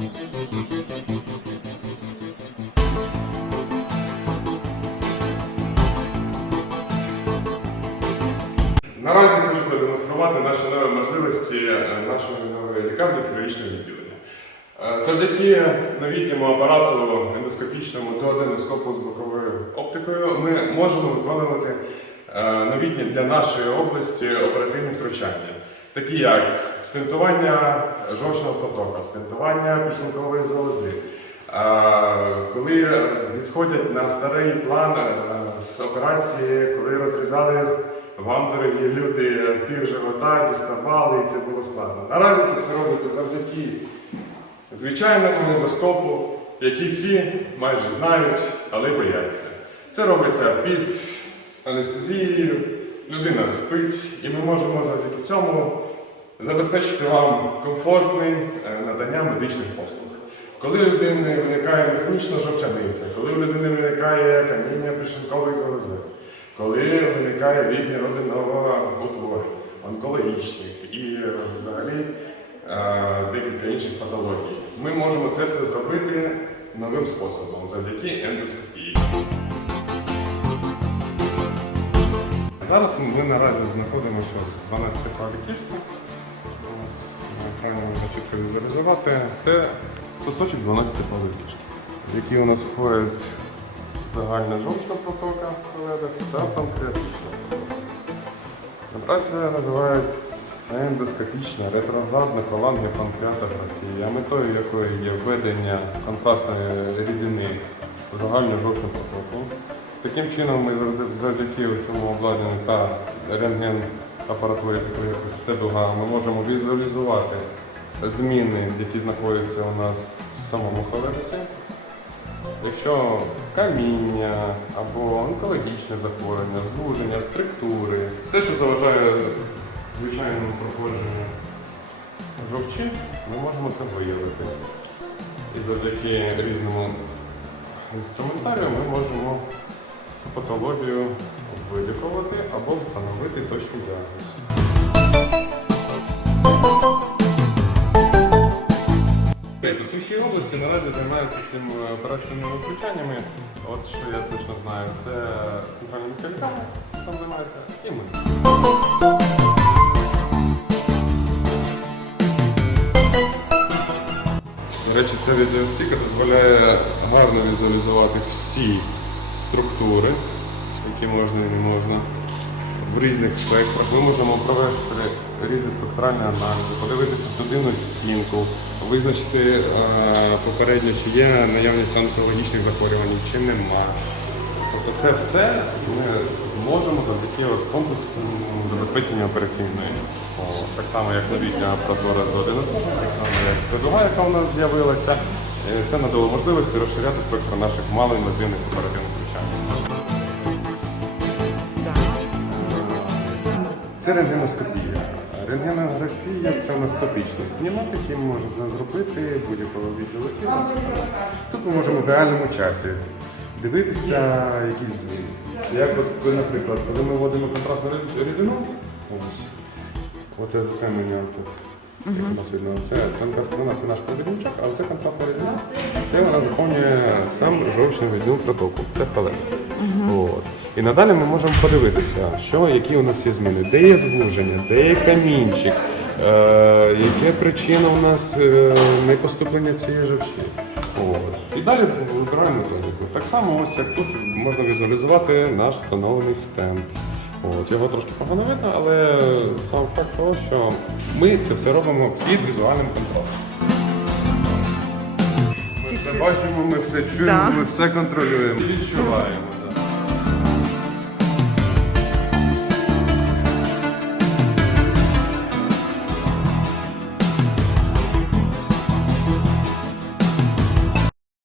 Наразі хочу продемонструвати наші нові можливості е, нашої лікарні хірургічного відділення. Е, завдяки новітньому апарату ендоскопічному до скопу з боковою оптикою ми можемо виконувати е, новітні для нашої області оперативні втручання такі як стентування жовчного протока, стентування підшлункової залози. Е, Коли відходять на старий план е, з операції, коли розрізали вам, дорогі люди, пів живота, діставали, і це було складно. Наразі це все робиться завдяки звичайному мікроскопу, який всі майже знають, але бояться. Це робиться під анестезією, людина спить, і ми можемо завдяки цьому забезпечити вам комфортне е, надання медичних послуг. Коли у людини виникає механічна жовтяниця, коли у людини виникає каміння пришинкових залози, коли виникає різні роди новоутворень, онкологічних і е, взагалі е, декілька інших патологій, ми можемо це все зробити новим способом завдяки ендоскопії. Зараз ми наразі знаходимося в 12 кишці. На екрані можна візуалізувати. Це сосочок 12 кишки, в які у нас входять загальна жовчна протока та панкреатична протока. Операція називається ендоскопічна ретроградна холангопанкреатографія, метою якої є введення контрастної рідини в загальну жовчну протоку. Таким чином ми завдяки цьому обладнанню та рентген апаратурі, це дуга, ми можемо візуалізувати зміни, які знаходяться у нас в самому холерусі. Якщо каміння або онкологічне захворювання, звуження, структури, все, що заважає звичайному проходженню жовчі, ми можемо це виявити. І завдяки різному інструментарію ми можемо патологію вилікувати або встановити точний діагноз. В Сумській області наразі займаються цим е, операційними втручаннями. От що я точно знаю, це центральна міська лікарня там займається і ми. До речі, ця відеостіка дозволяє гарно візуалізувати всі структури, які можна і не можна в різних спектрах. Ми можемо провести різні спектральні аналізи, подивитися судинну стінку, визначити е, попередньо, чи є наявність онкологічних захворювань, чи нема. Тобто це все ми можемо завдяки комплексному забезпеченню операційної. Так само, як новітня апаратура до 11, так само як задуга, яка у нас з'явилася. Е, Це надало можливості розширяти спектр наших малоінвазивних оперативних. Це рентгеноскопія. Рентгенографія це анастопічний знімок, який можна зробити будь-якого відділу. Тут ми можемо в реальному часі дивитися якісь зміни. Як от, наприклад, коли ми вводимо контрастну рідину, ось, оце затемнення тут. Як у нас видно, це це наш провідничок, а це контрастна рідина. Це заповнює сам жовчний відділ протоку. Це хален. От. І надалі ми можемо подивитися, що, які у нас є зміни, де є звуження, де є камінчик, е, яке причина у нас е, непоступлення цієї. От. І далі вибираємо методику. Так само, ось як тут можна візуалізувати наш встановлений стенд. От, його трошки погано видно, але сам факт того, що ми це все робимо під візуальним контролем. Все бачимо, ми все чуємо, Да. ми все контролюємо і відчуваємо.